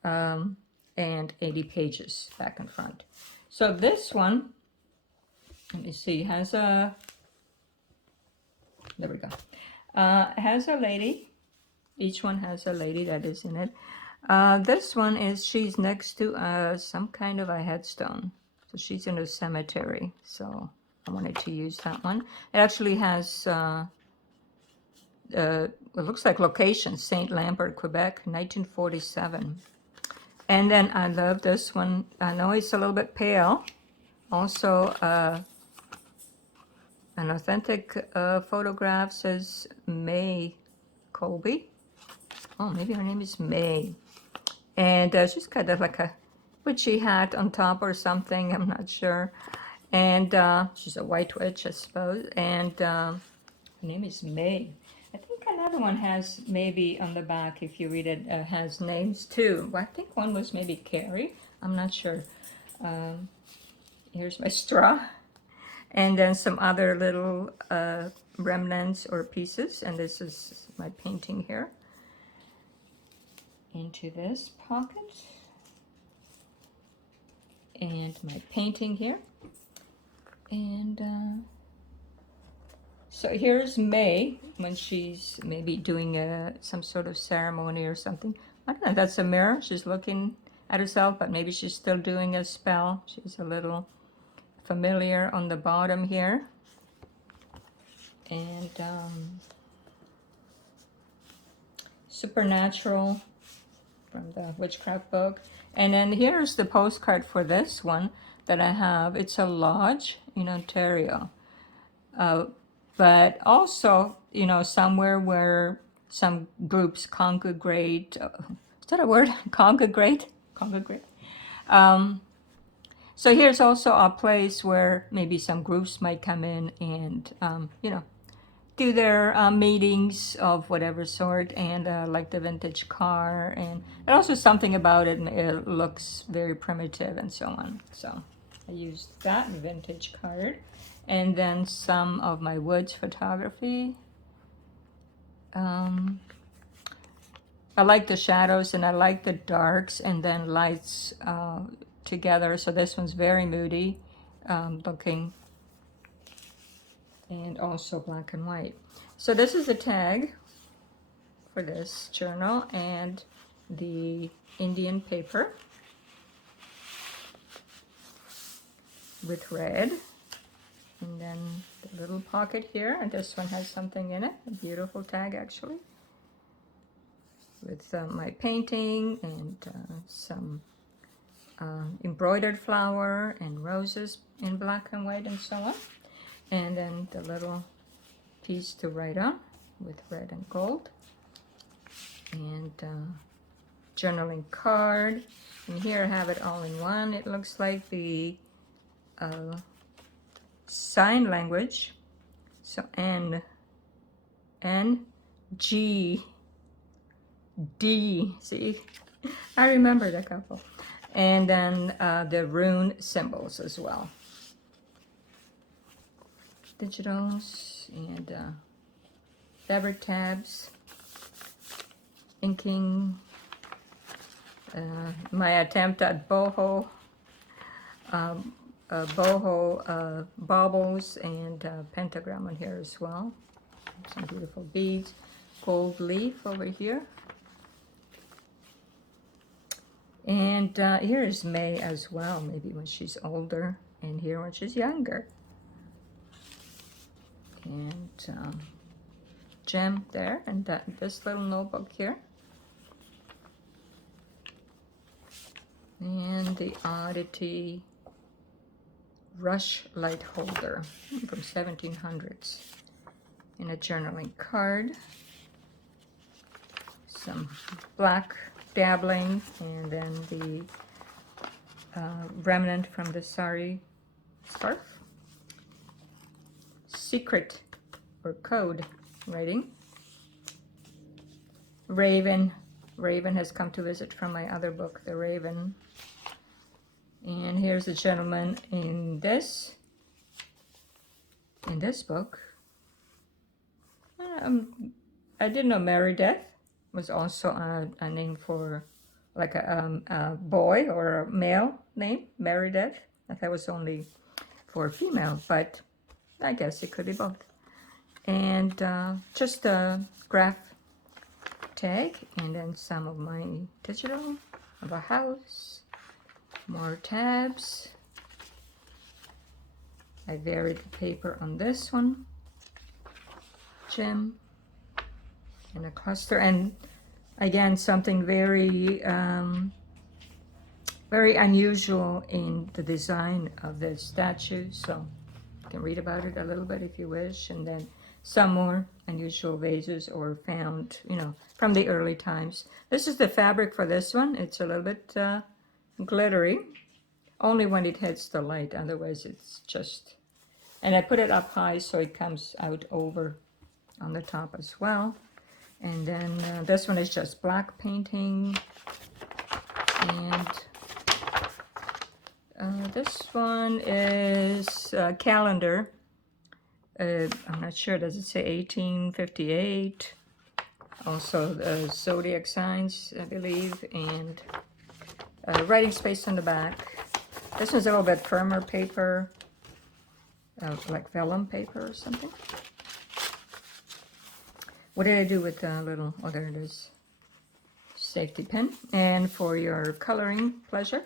and 80 pages back and front. So this one, let me see, has a, there we go, has a lady Each one has a lady that is in it. This one is, she's next to some kind of a headstone. So she's in a cemetery. So I wanted to use that one. It actually has, it looks like location, St. Lambert, Quebec, 1947. And then I love this one. I know it's a little bit pale. Also, an authentic photograph says May Colby. Oh, maybe her name is May. And she's kind of like a witchy hat on top or something, I'm not sure. And she's a white witch, I suppose. And her name is May. I think another one has maybe on the back, if you read it, has names too. Well, I think one was maybe Carrie. I'm not sure. Here's my straw. And then some other little remnants or pieces. And this is my painting here. Into this pocket. And my painting here. And so here's May when she's maybe doing some sort of ceremony or something. I don't know, that's a mirror. She's looking at herself, but maybe she's still doing a spell. She's a little familiar on the bottom here. And Supernatural from the witchcraft book. And then here's the postcard for this one that I have. It's a lodge in Ontario. But also, somewhere where some groups congregate. Is that a word? Congregate? Congregate. So here's also a place where maybe some groups might come in and, do their meetings of whatever sort, and like the vintage car, and also something about it, it looks very primitive and so on. So I used that vintage card, and then some of my woods photography. I like the shadows and I like the darks and then lights together. So this one's very moody looking. And also black and white. So this is the tag for this journal and the Indian paper with red. And then the little pocket here, and this one has something in it, a beautiful tag actually, with my painting and some embroidered flower and roses in black and white and so on. And then the little piece to write on with red and gold. And journaling card. And here I have it all in one. It looks like the sign language. So N, G, D. See, I remembered a couple. And then the rune symbols as well. Digitals and fabric tabs, inking, my attempt at boho baubles, and pentagram on here as well. Some beautiful beads, gold leaf over here. And here is May as well, maybe when she's older, and here when she's younger. And gem there, and this little notebook here, and the oddity rush light holder from 1700s, and a journaling card, some black dabbling, and then the remnant from the sari scarf. Secret or code writing. Raven. Raven has come to visit from my other book, The Raven. And here's a gentleman in this book. I didn't know Mary Death was also a name for like a boy or a male name, Mary Death. I thought it was only for female, but I guess it could be both. And just a graph tag, and then some of my digital of a house, more tabs. I varied the paper on this one, gem, and a cluster, and again something very very unusual in the design of the statue, so you can read about it a little bit if you wish. And then some more unusual vases or found, you know, from the early times. This is the fabric for this one. It's a little bit glittery, only when it hits the light, otherwise it's just, and I put it up high so it comes out over on the top as well. And then this one is just black painting, and this one is a calendar. I'm not sure, does it say 1858? Also the zodiac signs, I believe, and writing space on the back. This one's a little bit firmer paper, like vellum paper or something. What did I do with the little, oh there it is, safety pin, and for your coloring pleasure.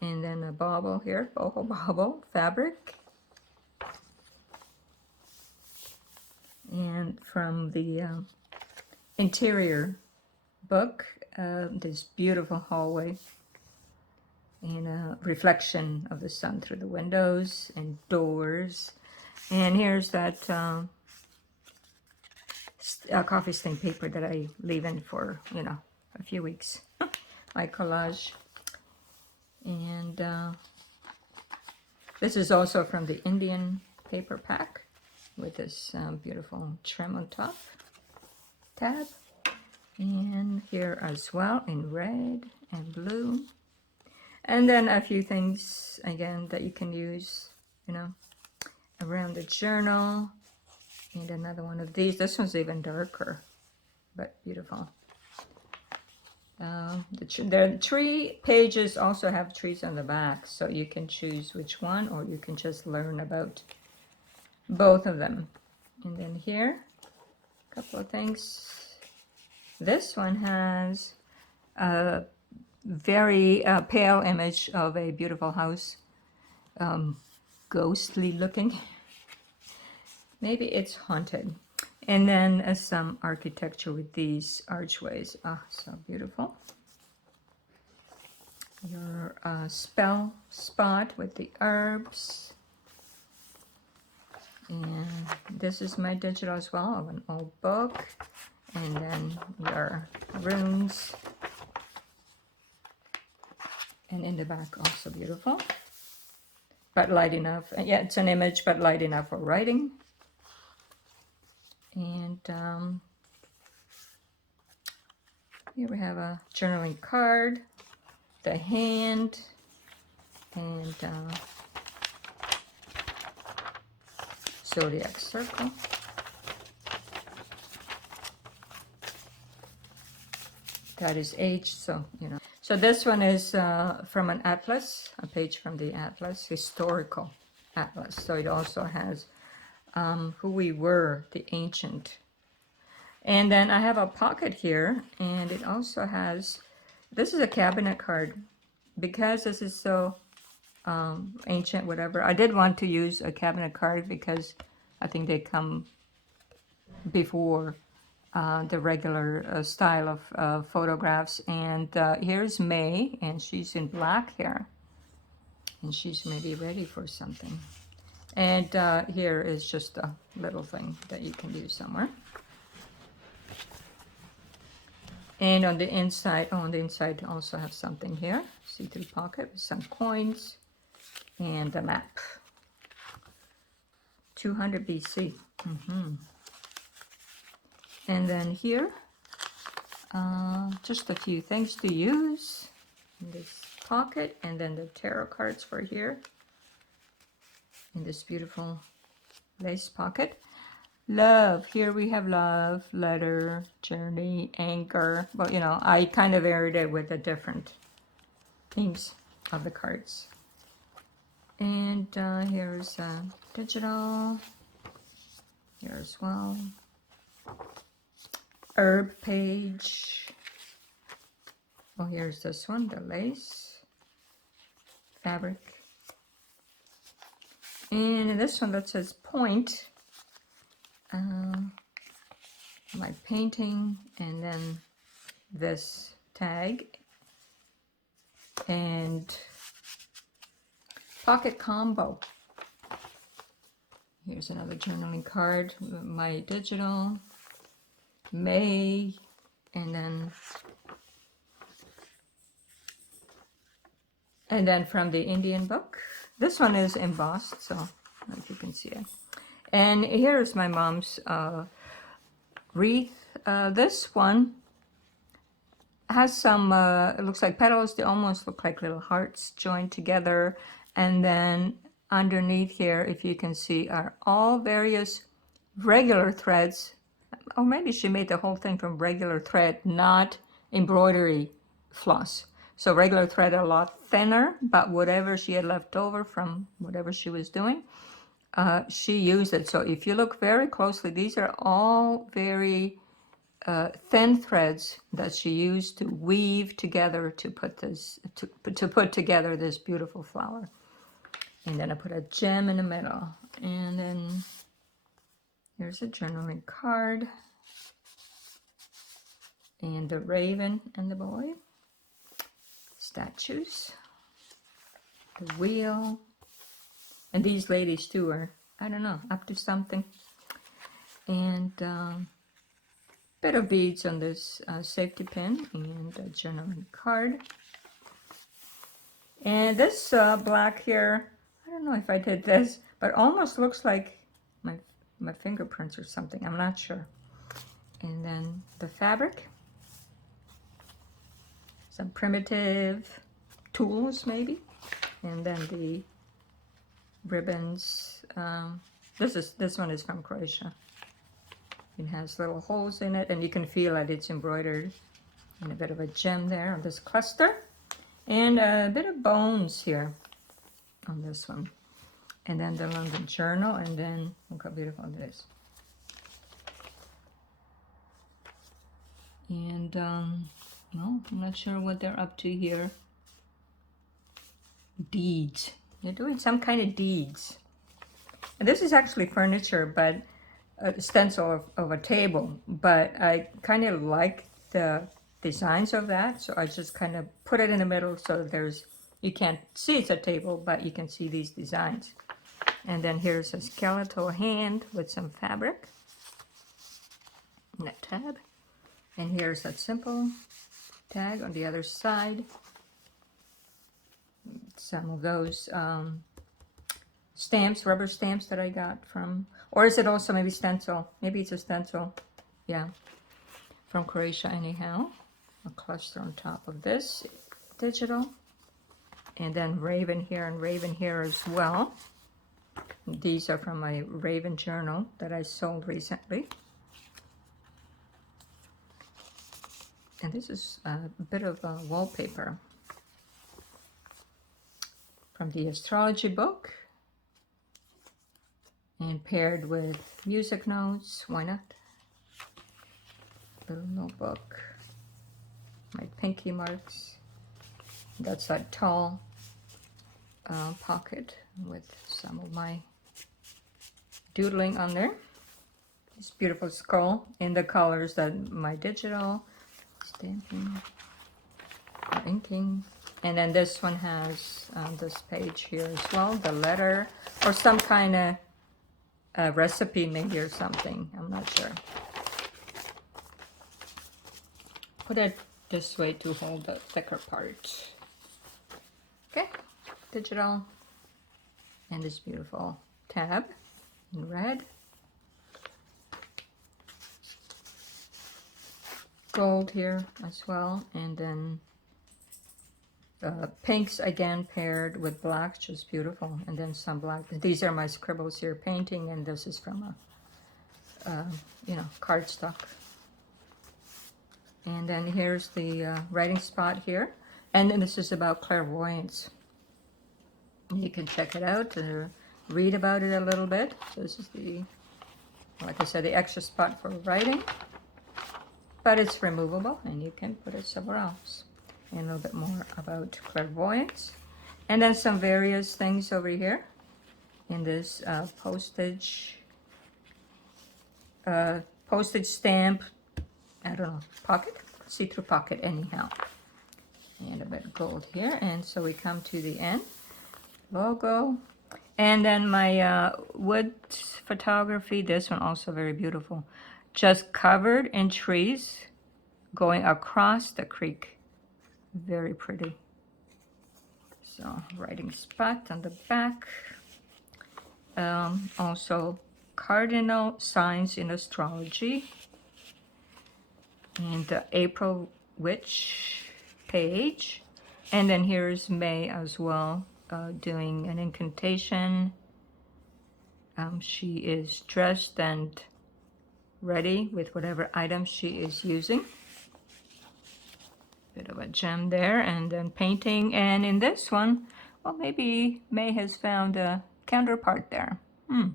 And then a bauble here, boho bauble fabric. And from the interior book, this beautiful hallway and a reflection of the sun through the windows and doors. And here's that coffee stain paper that I leave in for, you know, a few weeks. My collage. And this is also from the Indian paper pack with this beautiful trim on top, tab. And here as well in red and blue. And then a few things, again, that you can use, you know, around the journal. And another one of these. This one's even darker, but beautiful. The tree pages also have trees on the back, so you can choose which one, or you can just learn about both of them. And then here, a couple of things. This one has a very pale image of a beautiful house, ghostly looking. Maybe it's haunted. And then some architecture with these archways. Ah, so beautiful. Your spell spot with the herbs. And this is my digital as well of an old book. And then your runes. And in the back also beautiful. But light enough. Yeah, it's an image, but light enough for writing. And here we have a journaling card, the hand, and zodiac circle. That is aged, so you know. So this one is from an atlas, a page from the atlas, historical atlas. So it also has who we were, the ancient. And then I have a pocket here, and it also has, this is a cabinet card. Because this is so ancient, whatever, I did want to use a cabinet card because I think they come before the regular style of photographs. And here's May, and she's in black hair, and she's maybe ready for something. And here is just a little thing that you can use somewhere. And on the inside, also have something here. See-through pocket with some coins and a map. 200 BC. And then here, just a few things to use in this pocket. And then the tarot cards for here. In this beautiful lace pocket. Love, here we have love, letter, journey, anchor. But you know, I kind of varied it with the different themes of the cards. And here's digital, here as well. herb page. Oh, here's this one, the lace fabric. And in this one that says point, my painting, and then this tag, and pocket combo. Here's another journaling card, my digital, May, and then from the Indian book. This one is embossed, so I don't know if you can see it. And here's my mom's wreath. This one has some, it looks like petals. They almost look like little hearts joined together. And then underneath here, if you can see, are all various regular threads. Or maybe she made the whole thing from regular thread, not embroidery floss. So regular thread a lot thinner, but whatever she had left over from whatever she was doing, she used it. So if you look very closely, these are all very thin threads that she used to weave together to put this to put together this beautiful flower. And then I put a gem in the middle, and then here's a journaling card, and the raven and the boy, statues, the wheel, and these ladies too are, I don't know, up to something. And bit of beads on this safety pin, and a journaling card. And this black here, I don't know if I did this, but almost looks like my fingerprints or something, I'm not sure. And then the fabric, some primitive tools maybe, and then the ribbons. This one is from Croatia. It has little holes in it, and you can feel that it's embroidered, and a bit of a gem there on this cluster, and a bit of bones here on this one. And then the London Journal, and then look how beautiful it is. And no, I'm not sure what they're up to here. Deeds. They're doing some kind of deeds. And this is actually furniture, but a stencil of a table. But I kind of like the designs of that, so I just kind of put it in the middle so there's, you can't see it's a table, but you can see these designs. And then here's a skeletal hand with some fabric and a tab. And here's that simple tag on the other side. Some of those stamps, rubber stamps that I got from, or is it also maybe stencil? Maybe it's a stencil, yeah, from Croatia anyhow. A cluster on top of this digital. And then raven here and raven here as well. These are from my raven journal that I sold recently. And this is a bit of a wallpaper from the astrology book, and paired with music notes. Why not? Little notebook, my pinky marks. That's that tall pocket with some of my doodling on there. This beautiful skull in the colors that my digital stamping, inking. And then this one has this page here as well, the letter, or some kind of recipe maybe or something, I'm not sure. Put it this way to hold the thicker part. Okay, digital, and this beautiful tab in red. Gold here as well, and then pinks again paired with black, just beautiful, and then some black. These are my scribbles here, painting, and this is from a cardstock. And then here's the writing spot here, and then this is about clairvoyance. You can check it out or read about it a little bit. So this is the, like I said, the extra spot for writing. but it's removable and you can put it somewhere else. And a little bit more about clairvoyance. And then some various things over here in this postage stamp, I don't know, pocket, see-through pocket anyhow. And a bit of gold here. And so we come to the end. Logo. And then my wood photography, this one also very beautiful. Just covered in trees going across the creek. Very pretty. So writing spot on the back. Also cardinal signs in astrology. And the April witch page. And then here's May as well, doing an incantation. She is dressed and ready with whatever item she is using. Bit of a gem there, and then painting. And in this one, well, maybe May has found a counterpart there. I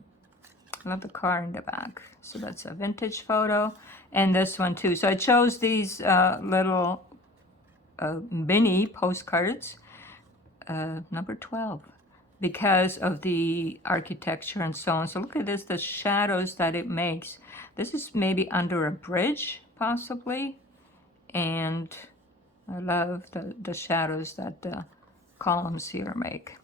love the car in the back. So that's a vintage photo. And this one too. So I chose these little mini postcards, number 12, because of the architecture and so on. So look at this, the shadows that it makes. This is maybe under a bridge, possibly. And I love the shadows that the columns here make.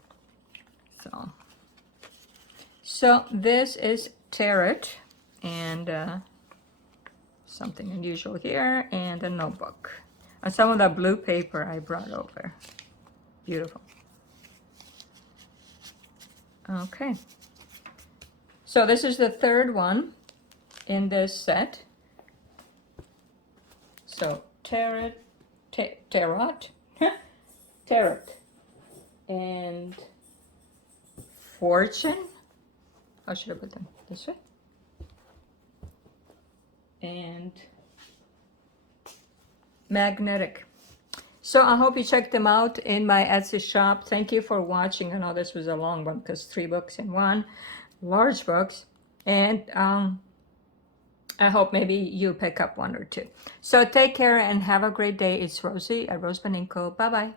So this is tarot, and something unusual here, and a notebook. And some of the blue paper I brought over. Beautiful. Okay. So this is the third one in this set. So tarot, and fortune. How should I put them? This way. And magnetic. So I hope you check them out in my Etsy shop. Thank you for watching. I know this was a long one because 3 books in one, large books. And I hope maybe you pick up 1 or 2. So take care and have a great day. It's Rosie at RoseByNameCo. Bye-bye.